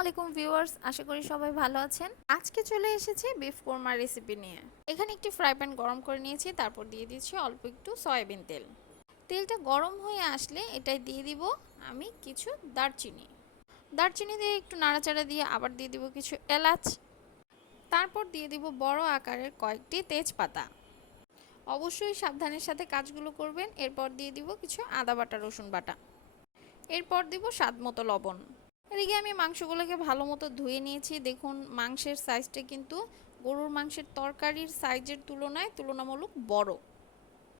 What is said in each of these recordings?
আলাইকুম ভিউয়ার্স, আশা করি সবাই ভালো আছেন। আজকে চলে এসেছি বিফ কোরমা রেসিপি নিয়ে। এখানে একটি ফ্রাই প্যান গরম করে নিয়েছি, তারপর দিয়ে দিচ্ছি অল্প একটু সয়াবিন তেল। তেলটা গরম হয়ে আসলে এটাই দিয়ে দিব আমি কিছু দারচিনি। দারচিনি দিয়ে একটু নাড়াচাড়া দিয়ে আবার দিয়ে দিব কিছু এলাচ। তারপর দিয়ে দিব বড় আকারের কয়েকটি তেজপাতা। অবশ্যই সাবধানের সাথে কাজগুলো করবেন। এরপর দিয়ে দিব কিছু আদা বাটা, রসুন বাটা। এরপর দিব স্বাদ মতো লবণ। এদিকে আমি মাংসগুলোকে ভালো মতো ধুয়ে নিয়েছি। দেখুন মাংসের সাইজটা কিন্তু গরুর মাংসের তরকারির সাইজের তুলনায় তুলনামূলক বড়।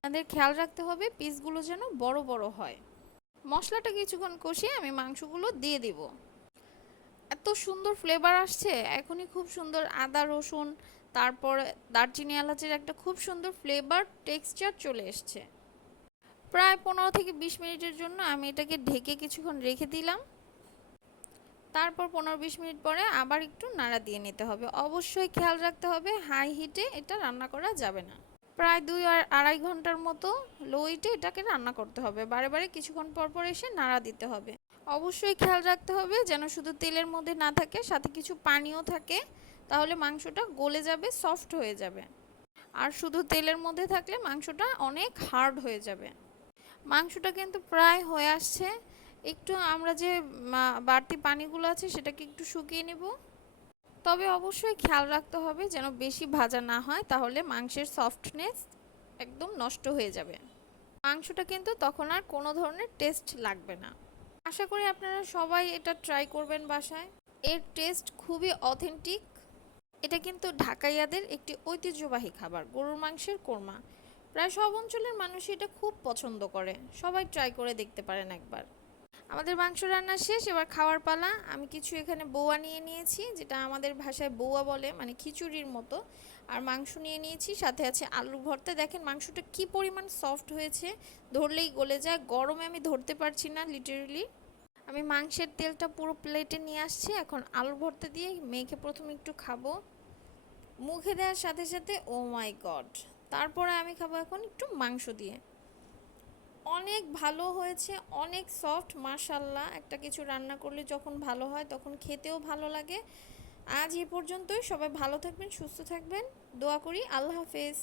আমাদের খেয়াল রাখতে হবে পিসগুলো যেন বড় বড় হয়। মশলাটা কিছুক্ষণ কষিয়ে আমি মাংসগুলো দিয়ে দিব। এত সুন্দর ফ্লেভার আসছে, এখনই খুব সুন্দর আদা রসুন তারপর দারচিনি এলাচের একটা খুব সুন্দর ফ্লেভার টেক্সচার চলে এসছে। প্রায় 15 থেকে 20 মিনিটের জন্য আমি এটাকে ঢেকে কিছুক্ষণ রেখে দিলাম। তারপর 15-20 মিনিট পরে আবার একটু নাড়া দিয়ে নিতে হবে। অবশ্যই খেয়াল রাখতে হবে হাই হিটে এটা রান্না করা যাবে না। প্রায় 2-2.5 ঘন্টার মতো লো হিটে এটাকে রান্না করতে হবে। বারে বারে কিছুক্ষণ পর পর এসে নাড়া দিতে হবে। অবশ্যই খেয়াল রাখতে হবে যেন শুধু তেলের মধ্যে না থাকে, সাথে কিছু পানিও থাকে, তাহলে মাংসটা গলে যাবে, সফট হয়ে যাবে। আর শুধু তেলের মধ্যে থাকলে মাংসটা অনেক হার্ড হয়ে যাবে। মাংসটা কিন্তু প্রায় হয়ে আসছে। একটু আমরা যে বাড়তি পানিগুলো আছে সেটাকে একটু শুকিয়ে নেব। তবে অবশ্যই খেয়াল রাখতে হবে যেন বেশি ভাজা না হয়, তাহলে মাংসের সফটনেস একদম নষ্ট হয়ে যাবে। মাংসটা কিন্তু তখন আর কোনো ধরনের টেস্ট লাগবে না। আশা করি আপনারা সবাই এটা ট্রাই করবেন বাসায়। এর টেস্ট খুবই অথেন্টিক। এটা কিন্তু ঢাকাইয়াদের একটি ঐতিহ্যবাহী খাবার, গরুর মাংসের কোরমা। প্রায় সব অঞ্চলের মানুষই এটা খুব পছন্দ করে। সবাই ট্রাই করে দেখতে পারেন একবার। আমাদের মাংস রান্না শেষ, এবার খাওয়ার পালা। আমি কিছু এখানে বৌয়া নিয়ে নিয়েছি, যেটা আমাদের ভাষায় বৌয়া বলে, মানে খিচুড়ির মতো। আর মাংস নিয়ে নিয়েছি, সাথে আছে আলু ভর্তা। দেখেন মাংসটা কি পরিমাণ সফট হয়েছে, ধরলেই গলে যায়। গরমে আমি ধরতে পারছি না লিটারেলি। আমি মাংসের তেলটা পুরো প্লেটে নিয়ে আসছি। এখন আলু ভর্তা দিয়ে মেখে প্রথমে একটু খাবো। মুখে দেওয়ার সাথে সাথে ও মাই গড। তারপরে আমি খাবো এখন একটু মাংস দিয়ে। অনেক ভালো হয়েছে, অনেক সফট, মাশাল্লাহ। একটা কিছু রান্না করলে যখন ভালো হয় তখন খেতেও ভালো লাগে। আজ এ পর্যন্তই। সবাই ভালো থাকবেন, সুস্থ থাকবেন, দোয়া করি। আল্লাহ হাফেজ।